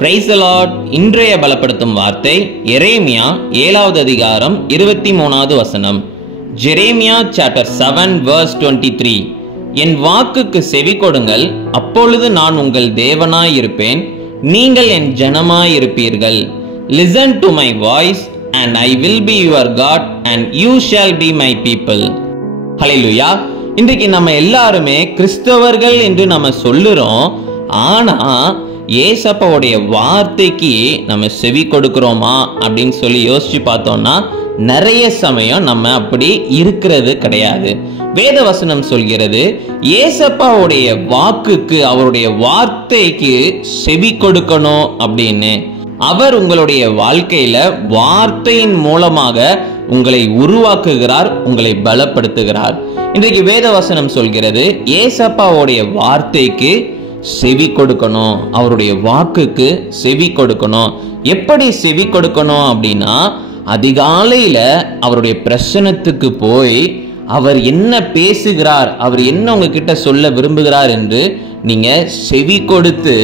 Praise the Lord. இன்றைய பலப்படுத்தும் வார்த்தை எரேமியா 7வது அதிகாரம் 23வது வசனம். Jeremiah chapter 7 verse 23. என் வாக்குக்கு செவி கொடுங்கள், அப்பொழுது நான் உங்கள் தேவனாய் இருப்பேன், நீங்கள் என் ஜனமாய் இருப்பீர்கள். Listen to my voice and I will be your God and you shall be my people. ஹல்லேலூயா. இன்றைக்கு நம்ம எல்லாருமே கிறிஸ்தவர்கள் என்று நம்ம சொல்லுறோம். ஆனா ஏசப்பாவுடைய வார்த்தைக்கு நம்ம செவி கொடுக்கிறோமா அப்படின்னு சொல்லி யோசிச்சு பார்த்தோம்னா நிறைய சமயம் நம்ம அப்படி இருக்கிறது கிடையாது. வேத வசனம் சொல்கிறது, ஏசப்பாவுடைய வாக்குக்கு, அவருடைய வார்த்தைக்கு செவி கொடுக்கணும் அப்படின்னு. அவர் உங்களுடைய வாழ்க்கையில வார்த்தையின் மூலமாக உங்களை உருவாக்குகிறார், உங்களை பலப்படுத்துகிறார். இன்றைக்கு வேத வசனம் சொல்கிறது, ஏசப்பாவுடைய வார்த்தைக்கு செவி கொடுக்கணும், அவருடைய வாக்குக்கு செவி கொடுக்கணும். எப்படி செவி கொடுக்கணும் அப்படின்னா, அதிகாலையில அவருடைய பிரசன்னத்துக்கு போய் அவர் என்ன பேசுகிறார், அவர் என்ன உங்ககிட்ட சொல்ல விரும்புகிறார் என்று நீங்க செவி கொடுத்து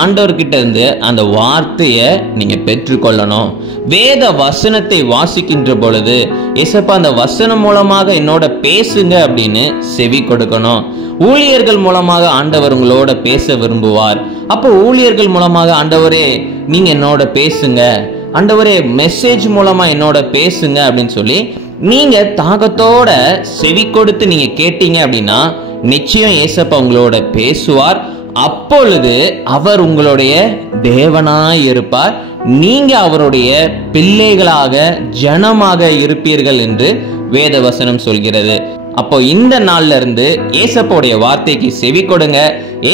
ஆண்டவர்கிட்ட இருந்து அந்த வார்த்தையை நீங்க பெற்றுக்கொள்ளணும். வேத வசனத்தை வாசிக்கின்ற பொழுது, ஏசப்பா அந்த வசனம் மூலமாக என்னோட பேசுங்க அப்படின்னு செவி கொடுக்கணும். ஊழியர்கள் மூலமாக ஆண்டவர் உங்களோட பேச விரும்புவார். அப்போ ஊழியர்கள் மூலமாக, ஆண்டவரே நீங்க என்னோட பேசுங்க, ஆண்டவரே மெசேஜ் மூலமா என்னோட பேசுங்க அப்படின்னு சொல்லி நீங்க தாகத்தோட செவி கொடுத்து நீங்க கேட்டீங்க அப்படின்னா நிச்சயம் ஏசப்பா உங்களோட பேசுவார். அப்பொழுது அவர் உங்களுடைய தேவனாய் இருப்பார், நீங்க அவருடைய பிள்ளைகளாக ஜனமாக இருப்பீர்கள் என்று வேத வசனம் சொல்கிறது. அப்போ இந்த நாள்ல இருந்து ஏசப்பாவுடைய வார்த்தைக்கு செவி கொடுங்க,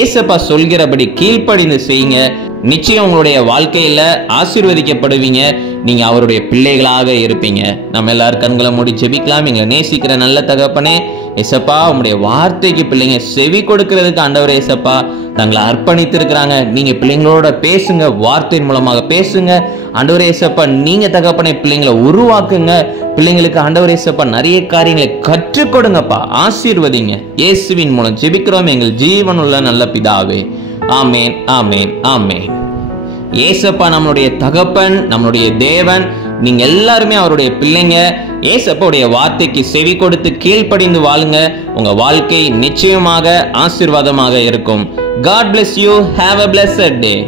ஏசப்பா சொல்கிறபடி கீழ்ப்படிந்து செய்யுங்க. நிச்சயம் உங்களுடைய வாழ்க்கையில ஆசீர்வதிக்கப்படுவீங்க, நீங்க அவருடைய பிள்ளைகளாக இருப்பீங்க. நம்ம எல்லாரும் கண்களை மூடி ஜெபிக்கலாம். எங்களை நேசிக்கிற நல்ல தகப்பனே, ஏசப்பா உங்களுடைய வார்த்தைக்கு பிள்ளைங்க செவி கொடுக்கிறதுக்கு ஆண்டவரே ஏசப்பா தங்களை அர்ப்பணித்து இருக்கிறாங்க. நீங்க பிள்ளைங்களோட பேசுங்க, வார்த்தையின் மூலமாக பேசுங்க ஆண்டவரே ஏசப்பா. நீங்க தகப்பனே பிள்ளைங்களை உருவாக்குங்க, பிள்ளைங்களுக்கு ஆண்டவரே ஏசப்பா நிறைய காரியங்களை கற்றுக் கொடுங்கப்பா, ஆசீர்வதிங்க. இயேசுவின் மூலம் ஜெபிக்கிறோம் எங்கள் ஜீவனுள்ள நல்ல பிதாவே. ஆமேன், ஆமேன், ஆமேன். ஏசப்பா நம்மளுடைய தகப்பன், நம்மளுடைய தேவன். நீங்க எல்லாருமே அவருடைய பிள்ளைங்க. ஏசப்பாவுடைய வார்த்தைக்கு செவி கொடுத்து கீழ்ப்படிந்து வாழுங்க. உங்க வாழ்க்கை நிச்சயமாக ஆசீர்வாதமாக இருக்கும். God bless you. Have a blessed day.